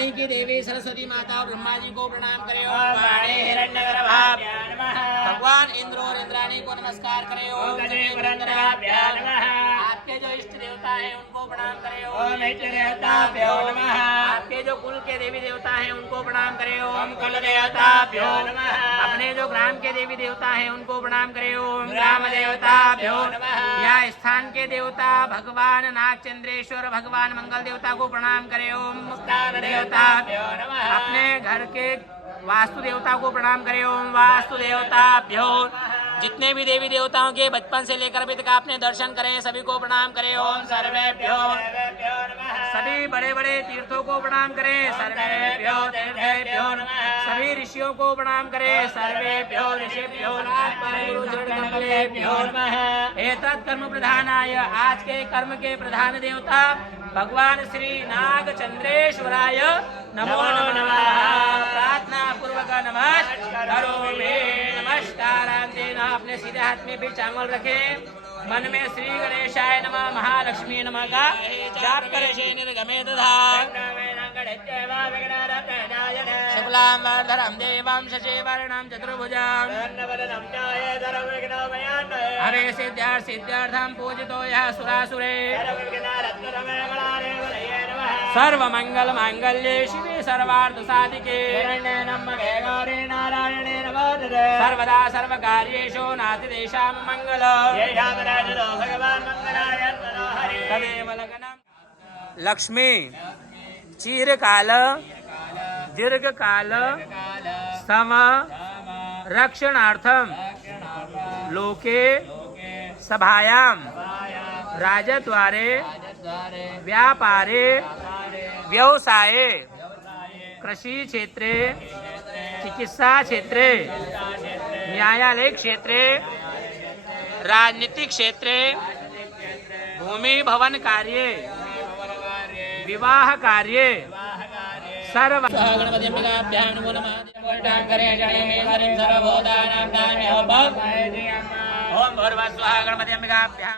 वाणी की देवी सरस्वती माता और ब्रह्मा जी को प्रणाम करे। ओम वाणी हिरण्यगर्भाभ्यां नमः। भगवान इंद्र और इंद्राणी को नमस्कार करे। ओम गजेन्द्राभ्यां नमः। आपके जो इष्ट देवता है उनको प्रणाम करे। ओम इष्ट देवताभ्यो नमः। आपके जो कुल के देवी देवता हैं उनको प्रणाम करे। ओम कुल देवताभ्यो नमः। अपने जो ग्राम के देवी देवता हैं उनको प्रणाम करे। ओम ग्राम देवताभ्यो नमः। या स्थान के देवता भगवान नागचंद्रेश्वर भगवान मंगल देवता को प्रणाम करे। ओम स्थान देवताभ्यो नमः। अपने घर के वास्तु देवता को प्रणाम करे। ओम वास्तु देवताभ्यो। जितने भी देवी देवताओं के बचपन से लेकर अभी तक आपने दर्शन करे सभी को प्रणाम करे। ओम सर्वेभ्यो नमः। सभी बड़े बड़े तीर्थों को प्रणाम करे। सर्वेभ्यो तीर्थेभ्यो नमः। सभी ऋषियों को प्रणाम करे। सर्वेभ्यो ऋषिभ्यो नमः। एतत् कर्म प्रधानाय। आज के कर्म के प्रधान देवता भगवान श्री नागचंद्रेश्वराय नमो नमः। प्रार्थना पूर्वक नमस्कारोमि। नमस्कारांतेन अपने सीधे हाथ में भी चावल रखे। मन में श्री गणेशाय नमः महालक्ष्मी नमः का जाप करे। निर्गमे दधा शुक्लां वरदं देवं शशिवर्णं चतुर्भुजां हरे सिद्धार्थं पूजितो यः सुरासुरे सर्वमंगल मांगल्ये शिवे सर्वार्थ साधिके सर्वदा सर्वकार्येषु नास्ति तेषां मंगलम्। तदेव लग्नं लक्ष्मी चिरकाल दीर्घकाल सम रक्षणार्थम लोके सभायां राजद्वारे व्यापारे व्यवसाये कृषि क्षेत्रे चिकित्सा क्षेत्रे न्यायालय क्षेत्रे राजनीतिक क्षेत्रे भूमि भवन कार्ये विवाह कार्ये सर्व गणपति अंबिकाभ्यां नमो नमः। ओम भूर्भुवः गणपति अंबिकाभ्यां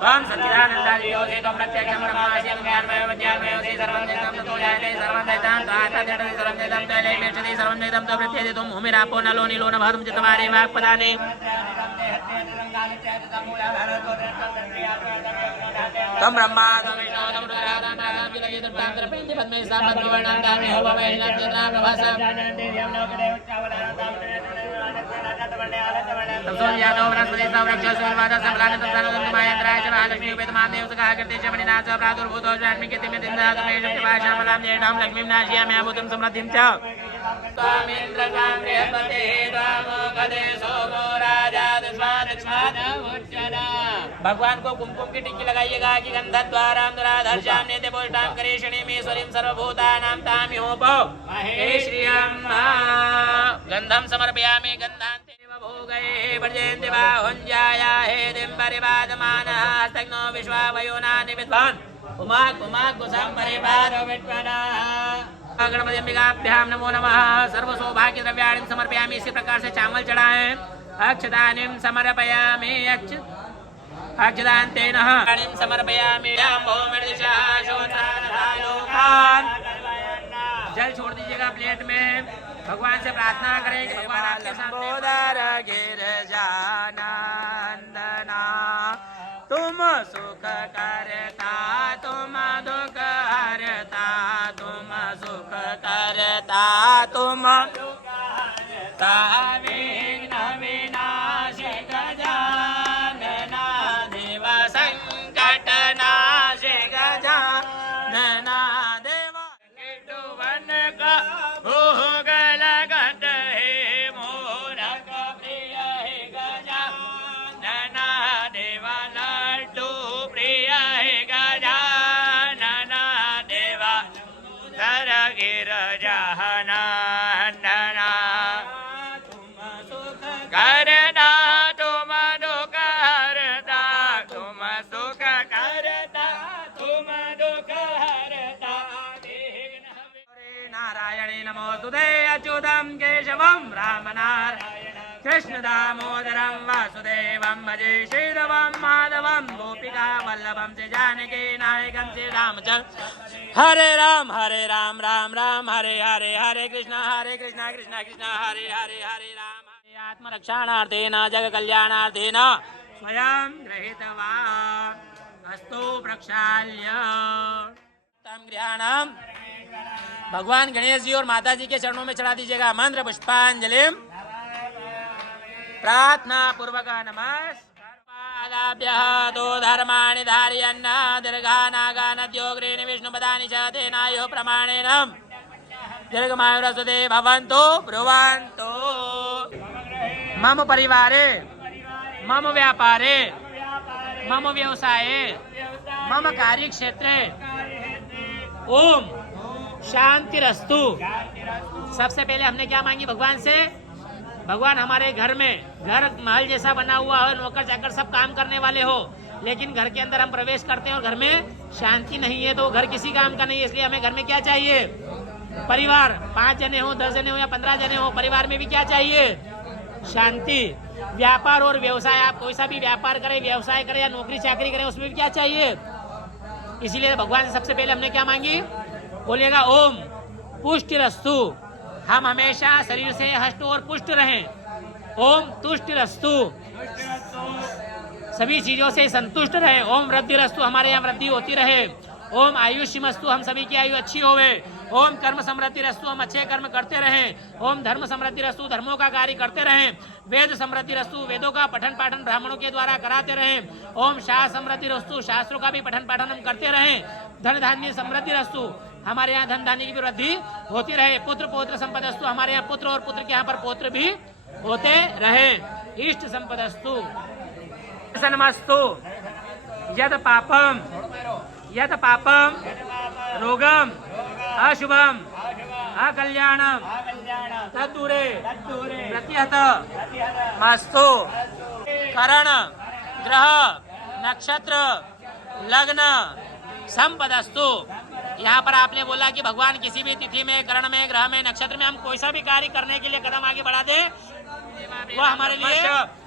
ओम सच्चिदानंदाय योगे तो प्रत्यक्षं ब्रह्मास्यं ज्ञानमय विद्यामय योगे सर्वं वेदं ततो जायते सर्वं वेदां ताता जडति सर्वं वेदं तैले मेषति सर्वं वेदं तो प्रत्येति तुम भूमिरापो नलो नीलो न भरम चितमारे वाक्पदाने तम ब्रह्मा तम विष्णु तम रुद्रा तम नागा विलगे तंत्र पेंति पद्मे सापत विवर्णं दामे होवा वैना चंद्रा प्रभासा तमसों यादव वनस्पति संरक्ष सुरवाद संभ्रान तत्सानोदम मायंद्राय च महालक्ष्मी उपेतमां देवसखा कीर्ति च मणिनाथ च प्रादुर्भूतो लक्ष्मी कीर्तिमे दिन्दातमेश च भाषामलां जयनां लक्ष्मीं नाशयामि भूतं समृद्धिं च स्वामीन्द्र स्वाम्यपते त्वामोकदे सोमो राजा दस्मादस्मादमुच्चना। भगवान को कुमकुम की टिक्की लगाइएगा कि गंधद्वारां दुराधर्षां नेते पोष्टां करेशणीमेश्वरीं सर्वभूतानां तामिहोपो श्रियं गंधं समर्पयामि गन्धान्ते भोगये वर्जयन्ति बाहुञ्जाया हे दिम्बरिवादमानः हस्तग्नो विश्वावयोनानि विद्वान् उमाक् गुसं परिवारो विद्वानाः। गणपति अंबिकाभ्यां नमो नमः। सर्व सौभाग्य द्रव्याणि समर्पयामि। इसी प्रकार से चावल चढ़ाएं। अक्षदानीं समर्पयामि अक्षदान्तेन समर्पयामि। जल छोड़ दीजिएगा प्लेट में। भगवान से प्रार्थना करें कि भगवान आपके सामने गिरजानंदना तुम सुख करता तुम दुख हरता तुम सुख करता तुम विघ्न विनाशी गजानना देव संकट नाशी गजानना देव कीटुवन का भोगल गद हे मोरक प्रिय हे गजानना देव लड्डू प्रिय हे गजानना देव सर गिरजानना तुम वन्दे अच्युतं केशवं रामनारायण कृष्ण दामोदरं वासुदेवं भजे श्रीधवं माधवं गोपिका वल्लभं च जानकी नायकं श्री रामचन्द्र हरे राम राम राम हरे हरे हरे कृष्ण कृष्ण कृष्ण हरे हरे हरे राम आत्मरक्षाणार्थेन जग कल्याणार्थेन स्वयं गृहीतवान् अस्तु प्रक्षाल्य तम गृहाणाम भगवान गणेश जी और माता जी के चरणों में चढ़ा दीजिएगा मंत्र पुष्पांजलि प्रार्थना पूर्वक नमस्काराभ्यः तो धर्माणि धारयन् दीर्घानागानद्योग्रीणि विष्णुपदानि च तेनायुः प्रमाणेन दीर्घमायुरस्वते भवन्तु ब्रुवन्तु मम परिवारे मम व्यापारे मम व्यवसाये मम कार्यक्षेत्रे ओम शांतिरस्तु। सबसे पहले हमने क्या मांगी भगवान से? भगवान हमारे घर में घर महल जैसा बना हुआ हो, नौकर चाकर सब काम करने वाले हो, लेकिन घर के अंदर हम प्रवेश करते हैं और घर में शांति नहीं है, तो घर किसी काम का नहीं है। इसलिए हमें घर में क्या चाहिए? परिवार, 5 जने हो, 10 जने हो या 15 जने हो, परिवार में भी क्या चाहिए? शांति। व्यापार और व्यवसाय, आप कोई सा भी व्यापार करें, व्यवसाय करें या नौकरी चाकरी करें, उसमें भी क्या चाहिए? इसीलिए भगवान से सबसे पहले हमने क्या मांगी? बोलिएगा ओम पुष्टिरस्तु। हम हमेशा शरीर से हष्ट और पुष्ट रहें। ओम तुष्टिरस्तु, सभी चीजों से संतुष्ट रहे। ओम वृद्धिरस्तु, हमारे यहाँ वृद्धि होती रहे। ओम आयुष्यमस्तु, हम सभी की आयु अच्छी होवे। ओम कर्म समृद्धि रस्तु, हम अच्छे कर्म करते रहें। ओम धर्म समृद्धि रस्तु, धर्मों का कार्य करते रहें। वेद समृद्धि रस्तु, वेदों का पठन पाठन ब्राह्मणों के द्वारा कराते रहें। ओम शास्त्र समृद्धि रस्तु, शास्त्रों का भी पठन पाठन हम करते रहें। धन धान्य समृद्धि रस्तु, हमारे यहाँ धन धान्य की भी वृद्धि होती रहे। पुत्र पौत्र संपदस्तु, हमारे यहाँ पुत्र और पुत्र के यहाँ पर पौत्र भी होते रहे। इष्ट संपदस्तु सनमस्तु। यद पापम रोगम अशुभम अकल्याणम तद्दूरे प्रत्यहत मस्तु। करण ग्रह नक्षत्र लग्न संपदस्तु। यहाँ पर आपने बोला कि भगवान किसी भी तिथि में, करण में, ग्रह में, नक्षत्र में हम कोई सा भी कार्य करने के लिए कदम आगे बढ़ा दे, वो हमारे लिए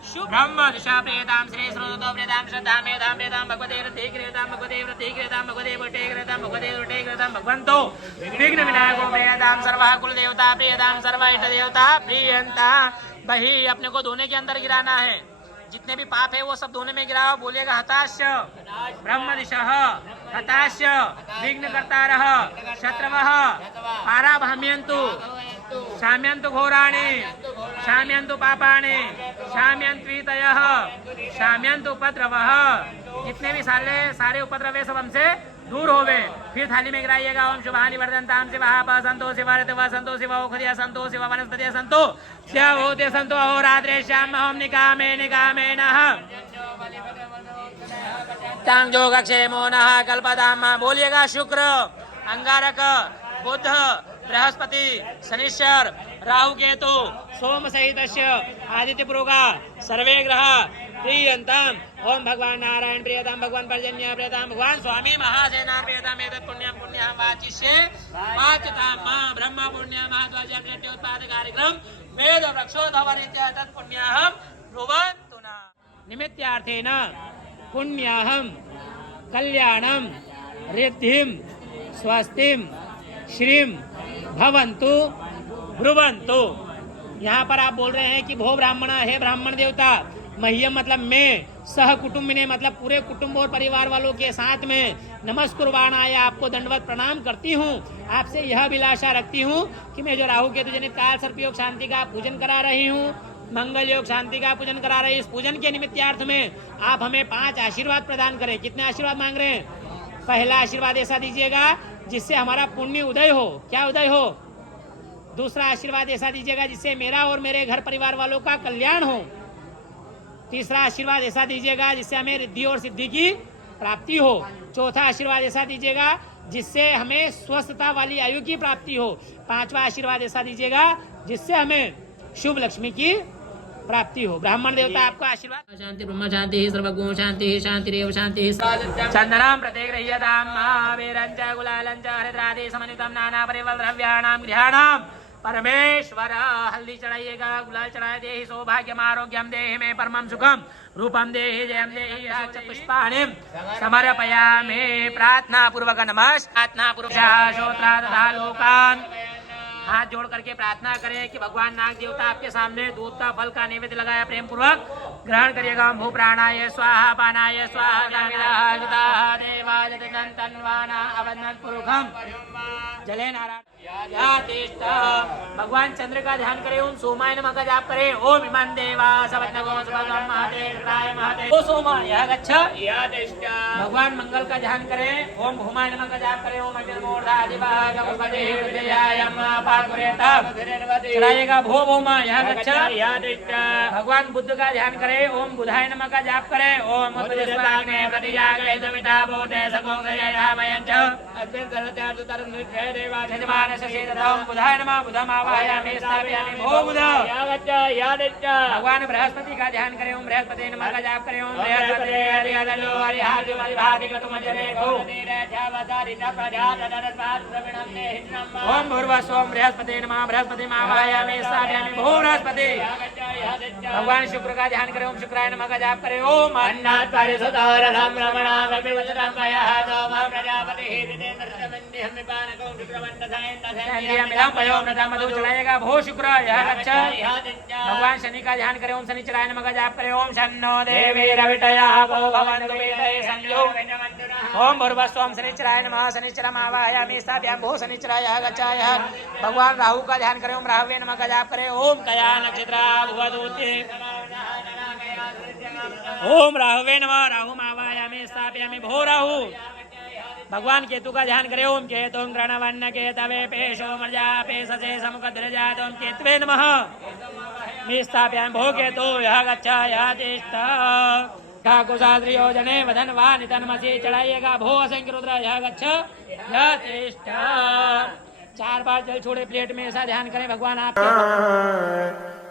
शुभ। ब्रह्म दिशा प्रेताम श्री श्रोतो प्रेताम श्रद्धा मेधाम प्रेताम भगवते रति क्रेताम भगवते वृद्धि क्रेताम भगवते वटे क्रेताम भगवते वटे क्रेताम भगवंतो विघ्न विनायको प्रियताम सर्वः कुल देवता प्रियताम सर्व इष्ट देवता प्रियंता। वही अपने को धोने के अंदर गिराना है, जितने भी पाप है वो सब धोने में गिराओ। बोलिएगा हताश्य ब्रह्म दिशः हताश्य विघ्न कर्तारः शत्रवः पाराभाम्यन्तु शाम्यन्तु घोराणि शाम्यन्तु पापाणि शाम्यन्त्वीतयः शाम्यन्तु उपद्रवः। जितने भी सारे उपद्रव सब हमसे दूर होवे। फिर थाली में गिराइएगा ओम शुभानि वर्धन्ताम शिवाः संतो शिवारितवः संतो शिवा ओखरिया संतो शिवा वनस्पतिः संतो शिवा होते संतो अहोरात्रे श्याम ओम निकामेनः तांगो क्षेमो नः कल्पदाम। बोलिएगा शुक्र अंगारक बुध बृहस्पति शनिश्चर राहु केतु सोम सहितस्य आदित्य पुरोगा सर्वे ग्रह प्रियंतम। ओम भगवान नारायण प्रियतम भगवान पर्जन्य प्रियतम भगवान स्वामी महासेना प्रियतम एतत् पुण्यम पुण्यम वाचिष्ये वाच्यताम ब्रह्म पुण्य महाध्वज उत्पाद कार्यक्रम वेद वृक्षोधवन इत्येतत् पुण्यहम ब्रुवन्तु न। निमित्तार्थेन पुण्याहम कल्याणम रिद्धिम स्वस्तिम श्रीम भवन्तु ब्रुवन्तु। यहाँ पर आप बोल रहे हैं कि भो ब्राह्मण, हे ब्राह्मण देवता, मह्यम मतलब मैं, सह कुटुम्बिने मतलब पूरे कुटुंब और परिवार वालों के साथ में, नमस्कुर्वाणाय आपको दंडवत प्रणाम करती हूँ। आपसे यह अभिलाषा रखती हूँ कि मैं जो राहु केतु जनित काल सर्प योग शांति का पूजन करा रही हूँ, मंगल योग शांति का पूजन करा रही, इस पूजन के निमित्तार्थ में आप हमें 5 आशीर्वाद प्रदान करें। कितने आशीर्वाद मांग रहे हैं? पहला आशीर्वाद ऐसा दीजिएगा जिससे हमारा पुण्य उदय हो। क्या उदय हो? दूसरा आशीर्वाद ऐसा दीजिएगा जिससे मेरा और मेरे घर परिवार वालों का कल्याण हो। तीसरा आशीर्वाद ऐसा दीजिएगा जिससे हमें रिद्धि और सिद्धि की प्राप्ति हो। चौथा आशीर्वाद ऐसा दीजिएगा जिससे हमें स्वस्थता वाली आयु की प्राप्ति हो। 5वां आशीर्वाद ऐसा दीजिएगा जिससे हमें शुभ लक्ष्मी की प्राप्ति हो। ब्राह्मण देवता आपका आशीर्वाद। शांति ब्रह्म शांति सर्वगुण शांति शांतिरेव शांति। चंदनम प्रत्यग्रह्यतां महावीरं च गुलालं च हरिद्रादि समन्वितं नाना परिमल द्रव्याणां गृहाणां परमेश्वर। हल्दी चढ़ाइएगा, गुलाल चढ़ाए। देहि सौभाग्यम आरोग्यम देहि में परमं सुखम रूपम देहि जयम देहि पुष्पाणि समर्पयामि। प्रार्थना पूर्वक नमः। प्रार्थना पूर्वक श्रोत्रा तथा लोकान हाथ जोड़ करके प्रार्थना करें कि भगवान नाग देवता आपके सामने दूध का फल का नैवेद्य लगाया, प्रेम पूर्वक ग्रहण करिएगा। भू प्राणाय स्वाहा, पानाय स्वाहा, जले नारायण। भगवान चंद्र का ध्यान करें, ओम सोमाय नमः का जाप करें। ओम इमं देवा ओ सोमा यह गच्छ। भगवान मंगल का ध्यान करें, ओम भूमाय नमः का जाप करें। ओम चढ़ाइएगा भो भूमा यह गच्छ। भगवान बुद्ध का ध्यान करें, ओम बुधाय नमः का जाप करें। ओम बुधाय नमः बुधम आवाहयामि स्थापयामि भो बुध। भगवान बृहस्पति का ध्यान करें, ओम बृहस्पति नमः का जाप करें। ओम ओम भूर्भुवस्सुः बृहस्पति नमः बृहस्पति आवाहयामि स्थापयामि भो बृहस्पति। भगवान शुक्र का ध्यान करें, ओम शुक्राय नमः का जाप करें। ओम अन्नात् परिसुतोरसं रमणामपि वज्रमयः सोमः प्रजापतिः मधु चढ़ाइएगा भो शुक्र यह गच्छ। भगवान शनि का ध्यान करें, ओम शनिचराय नमः का जाप करें। ओम शन्नो देवी रवितयः वो भवन्तु वीतये संयो। ओम भूर्भुवस्सुः शनिचराय नमः शनिचरम् आवाहयामि स्थापयामि भो शनिचराय यह गच्छ। भगवान राहु का ध्यान करें, ओम राहवे नमः का जाप करें। ओम कया नक्षत्रा भुवदूते। ओम राहवे नमः राहु आवाहयामि स्थापयामि भो राहु। भगवान केतु का ध्यान करें, ओम केतुं गृणवन्न केतवे पेशो मर्जा पेशसे समुखद्रजात। ओम केतवे नमः स्थापयामि भो केतु यह गच्छ यह तिष्ठ। ठाकुशास्त्रियोजने वधन्वानि तन्मसि चढ़ाइएगा भो असंख्य रुद्र यह गच्छ यह तिष्ठ। 4 बार जल छोड़े प्लेट में, ऐसा ध्यान करें भगवान आपके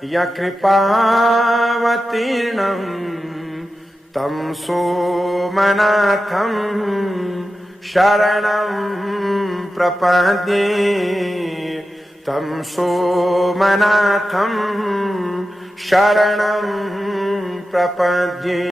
या कृपावतीर्णं तं सोमनाथं शरणं प्रपद्ये। तं सोमनाथं शरणं प्रपद्ये।